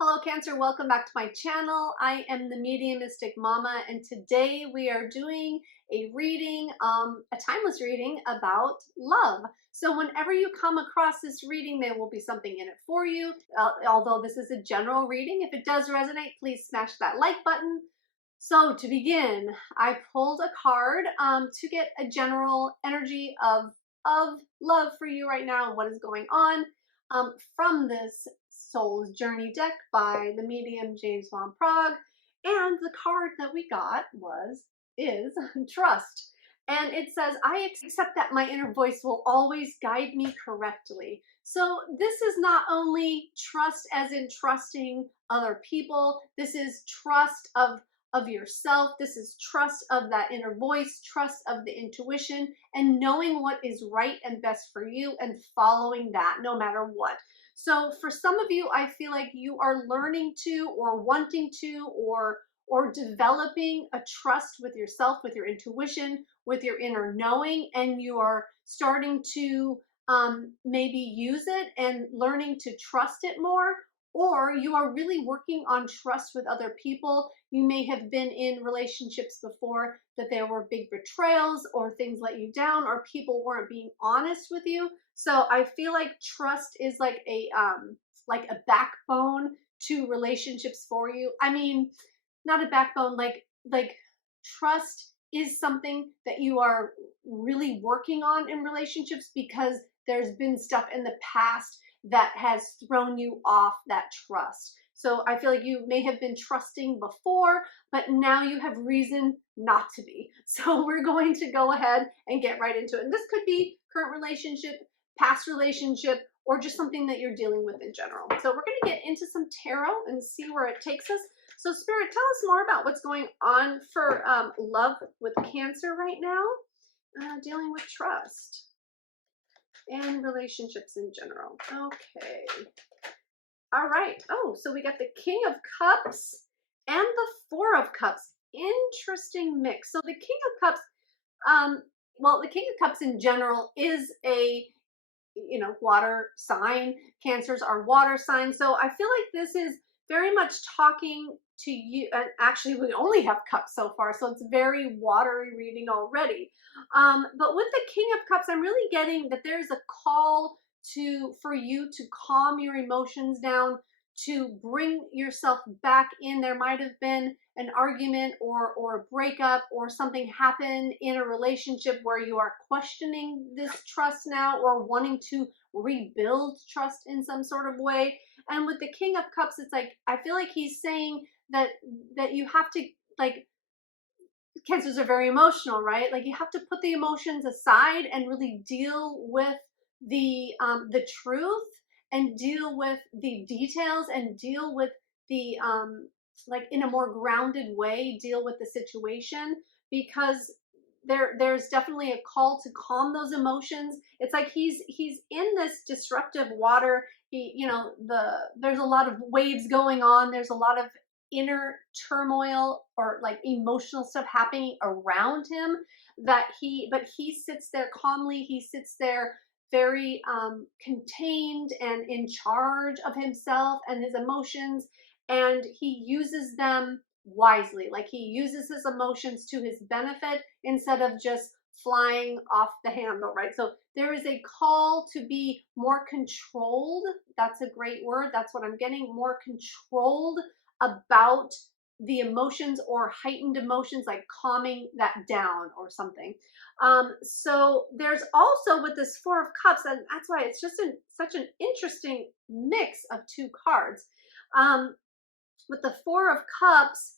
Hello Cancer, welcome back to my channel. I am the Mediumistic Mama, and today we are doing a reading, a timeless reading about love. So whenever you come across this reading, there will be something in it for you. Although this is a general reading, if it does resonate, please smash that like button. So to begin, I pulled a card to get a general energy of love for you right now and what is going on from this Soul's Journey deck by the medium James Von Prague. And the card that we got is Trust. And it says, I accept that my inner voice will always guide me correctly. So this is not only trust as in trusting other people, this is trust of yourself. This is trust of that inner voice, trust of the intuition, and knowing what is right and best for you and following that no matter what. So for some of you, I feel like you are learning to or wanting to or developing a trust with yourself, with your intuition, with your inner knowing, and you are starting to maybe use it and learning to trust it more, or you are really working on trust with other people. You may have been in relationships before that there were big betrayals or things let you down or people weren't being honest with you. So I feel like trust is like a backbone to relationships for you. I mean, not a backbone, like trust is something that you are really working on in relationships because there's been stuff in the past that has thrown you off that trust. So I feel like you may have been trusting before, but now you have reason not to be. So we're going to go ahead and get right into it. And this could be current relationship, past relationship, or just something that you're dealing with in general. So we're going to get into some tarot and see where it takes us. So Spirit, tell us more about what's going on for love with Cancer right now, dealing with trust and relationships in general. Okay. All right. Oh, so we got the King of Cups and the Four of Cups. Interesting mix. So the King of Cups, well, the King of Cups in general is a, water sign. Cancers are water signs. So I feel like this is very much talking to you. And actually, we only have cups so far, so it's very watery reading already. But with the King of Cups, I'm really getting that there's a call for you to calm your emotions down, to bring yourself back in. There might have been an argument or a breakup or something happened in a relationship where you are questioning this trust now or wanting to rebuild trust in some sort of way. And with the King of Cups, it's like I feel like he's saying that you have to, like, Cancers are very emotional, right? Like you have to put the emotions aside and really deal with the truth and deal with the details and deal with the like in a more grounded way, deal with the situation, because there's definitely a call to calm those emotions. It's like he's in this disruptive water. There's a lot of waves going on. There's a lot of inner turmoil or like emotional stuff happening around him but he sits there calmly. He sits there very contained and in charge of himself and his emotions, and he uses them wisely. Like he uses his emotions to his benefit instead of just flying off the handle, right? So there is a call to be more controlled. That's a great word. That's what I'm getting. More controlled about the emotions or heightened emotions, like calming that down or something. So there's also with this Four of Cups, and that's why it's just such an interesting mix of two cards. With the Four of Cups,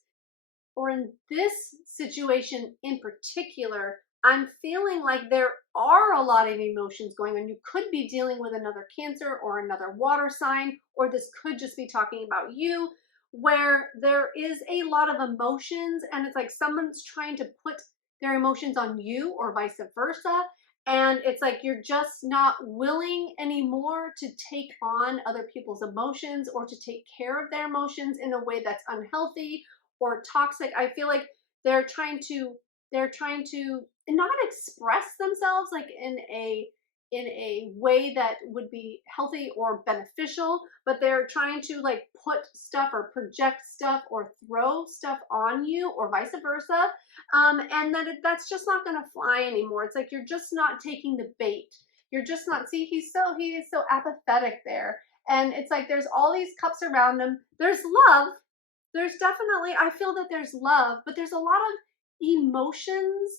or in this situation in particular, I'm feeling like there are a lot of emotions going on. You could be dealing with another Cancer or another water sign, or this could just be talking about you, where there is a lot of emotions and it's like someone's trying to put their emotions on you or vice versa. And it's like you're just not willing anymore to take on other people's emotions or to take care of their emotions in a way that's unhealthy or toxic. I feel like they're trying to not express themselves like in a way that would be healthy or beneficial, but they're trying to like put stuff or project stuff or throw stuff on you or vice versa. And then that's just not going to fly anymore. It's like you're just not taking the bait. You're just not, see, he is so apathetic there. And it's like there's all these cups around him. There's love. There's definitely, I feel that there's love, but there's a lot of emotions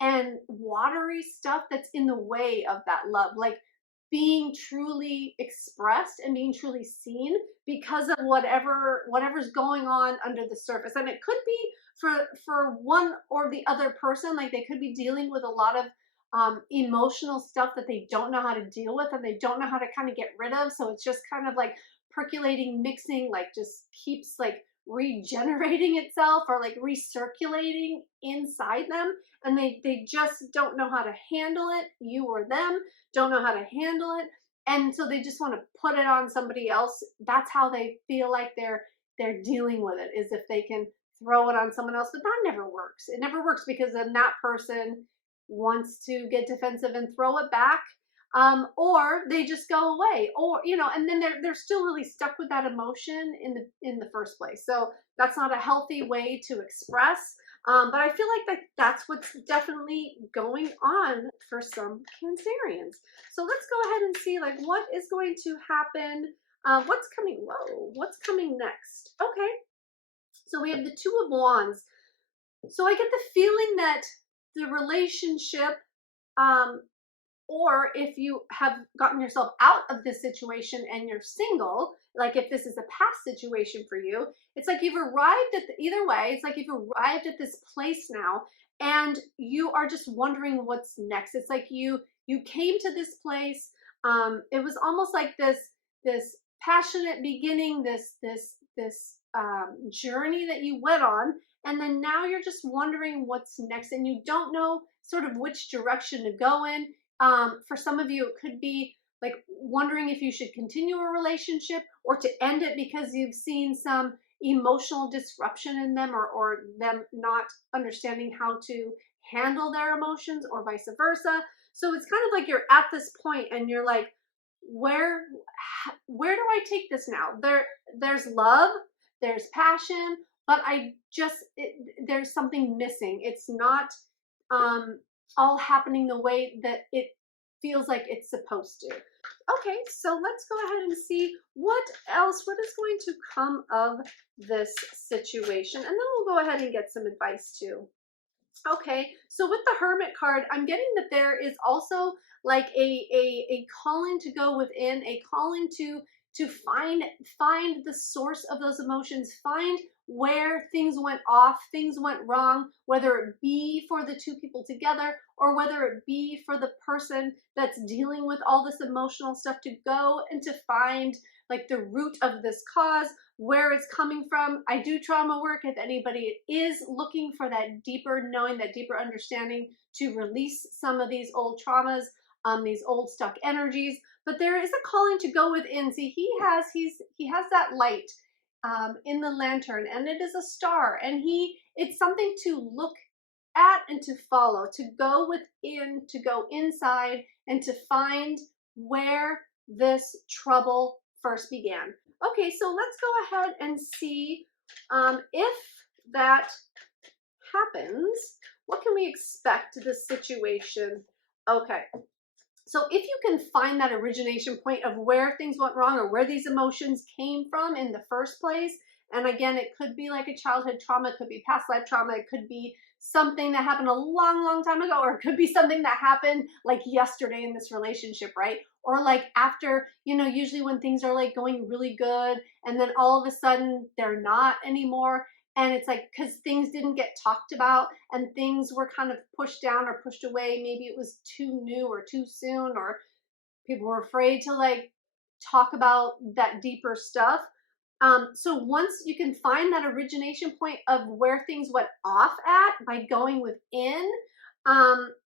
and watery stuff that's in the way of that love, like being truly expressed and being truly seen because of whatever's going on under the surface. And it could be for one or the other person, like they could be dealing with a lot of emotional stuff that they don't know how to deal with and they don't know how to kind of get rid of. So it's just kind of like percolating, mixing, like just keeps like regenerating itself or like recirculating inside them, and they just don't know how to handle it. You or them don't know how to handle it, and so they just want to put it on somebody else. That's how they feel like they're dealing with it, is if they can throw it on someone else. But that never works. It never works, because then that person wants to get defensive and throw it back, or they just go away, or and then they're still really stuck with that emotion in the first place. So that's not a healthy way to express. But I feel like that's what's definitely going on for some Cancerians. So let's go ahead and see like what is going to happen. What's coming? Whoa, what's coming next? Okay, so we have the Two of Wands. So I get the feeling that the relationship, or if you have gotten yourself out of this situation and you're single, like if this is a past situation for you, it's like you've arrived at either way, it's like you've arrived at this place now and you are just wondering what's next. It's like you came to this place. It was almost like this passionate beginning, this journey that you went on, and then now you're just wondering what's next, and you don't know sort of which direction to go in. For some of you, it could be like wondering if you should continue a relationship or to end it because you've seen some emotional disruption in them, or them not understanding how to handle their emotions, or vice versa. So it's kind of like you're at this point and you're like, where do I take this now? There's love, there's passion, but there's something missing. It's not all happening the way that it feels like it's supposed to. Okay, so let's go ahead and see what is going to come of this situation, and then we'll go ahead and get some advice too. Okay, so with the Hermit card, I'm getting that there is also like a calling to go within, a calling to find the source of those emotions, find where things went off, things went wrong, whether it be for the two people together or whether it be for the person that's dealing with all this emotional stuff, to go and to find like the root of this cause, where it's coming from. I do trauma work if anybody is looking for that deeper knowing, that deeper understanding, to release some of these old traumas, these old stuck energies. But there is a calling to go within. See, he has that light in the lantern, and it is a star, and it's something to look at and to follow, to go within, to go inside, and to find where this trouble first began. Okay, so let's go ahead and see if that happens. What can we expect to this situation? Okay, so if you can find that origination point of where things went wrong or where these emotions came from in the first place, and again, it could be like a childhood trauma, it could be past life trauma, it could be something that happened a long, long time ago, or it could be something that happened like yesterday in this relationship, right? Or like after, usually when things are like going really good and then all of a sudden they're not anymore. And it's like, because things didn't get talked about and things were kind of pushed down or pushed away. Maybe it was too new or too soon, or people were afraid to like talk about that deeper stuff. So once you can find that origination point of where things went off at by going within,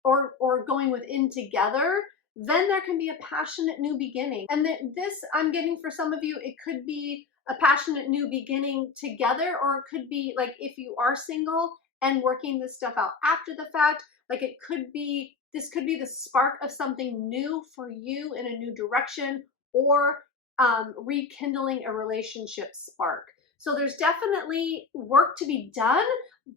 or going within together, then there can be a passionate new beginning. And this I'm getting for some of you, it could be a passionate new beginning together, or it could be like if you are single and working this stuff out after the fact, like it could be this could be the spark of something new for you in a new direction, or rekindling a relationship spark. So there's definitely work to be done,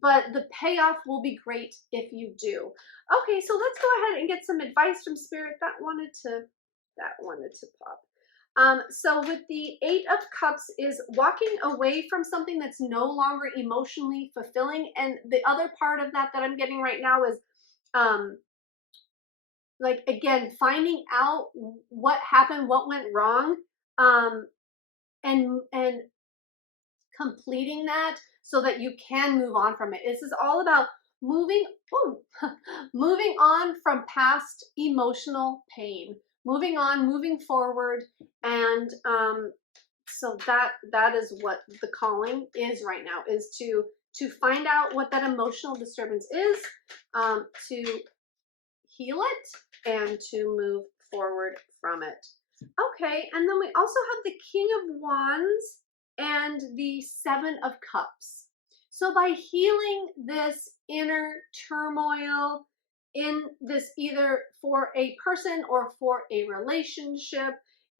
but the payoff will be great if you do. Okay, so let's go ahead and get some advice from Spirit. That wanted to pop. So with the Eight of Cups is walking away from something that's no longer emotionally fulfilling. And the other part of that I'm getting right now is like, again, finding out what happened, what went wrong, and completing that so that you can move on from it. This is all about moving moving on from past emotional pain, moving on, moving forward. And so that is what the calling is right now, is to find out what that emotional disturbance is, to heal it, and to move forward from it. Okay, and then we also have the King of Wands and the Seven of Cups. So by healing this inner turmoil in this, either for a person or for a relationship,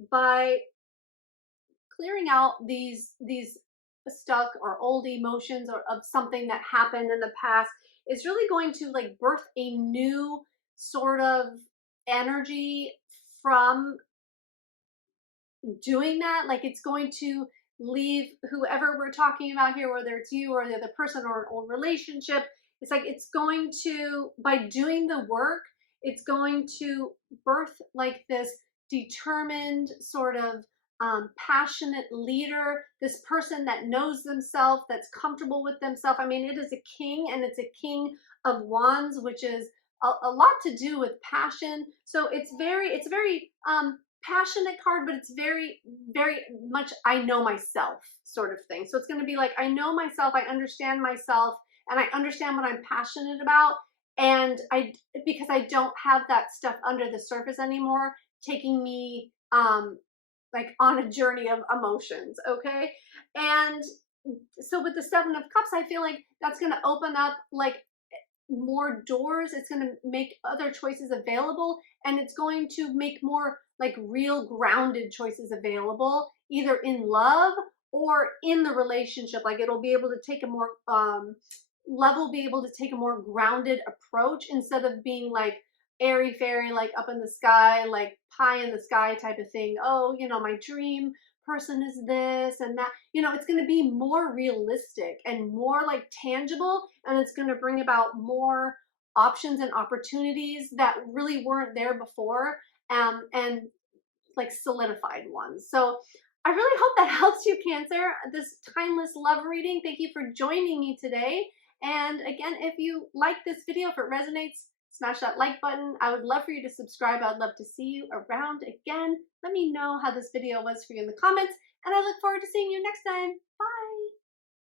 by clearing out these stuck or old emotions or of something that happened in the past, is really going to like birth a new sort of energy from doing that. Like, it's going to leave whoever we're talking about here, whether it's you or the other person or an old relationship, it's like it's going to, by doing the work, it's going to birth like this determined sort of passionate leader, this person that knows themselves, that's comfortable with themselves. I mean, it is a king, and it's a King of Wands, which is a lot to do with passion. So it's very passionate card, but it's very, very much I know myself sort of thing. So it's going to be like, I know myself, I understand myself, and I understand what I'm passionate about. And because I don't have that stuff under the surface anymore, taking me like on a journey of emotions. Okay. And so with the Seven of Cups, I feel like that's going to open up like more doors. It's going to make other choices available, and it's going to make more like real grounded choices available, either in love or in the relationship. Like, it'll be able to take a more love will be able to take a more grounded approach, instead of being like airy fairy, like up in the sky, like pie in the sky type of thing. Oh, my dream person is this and that. It's going to be more realistic and more like tangible, and it's going to bring about more options and opportunities that really weren't there before, and like solidified ones. So I really hope that helps you, Cancer, this timeless love reading. Thank you for joining me today. And again, if you like this video, if it resonates, smash that like button. I would love for you to subscribe. I'd love to see you around again. Let me know how this video was for you in the comments, and I look forward to seeing you next time. Bye.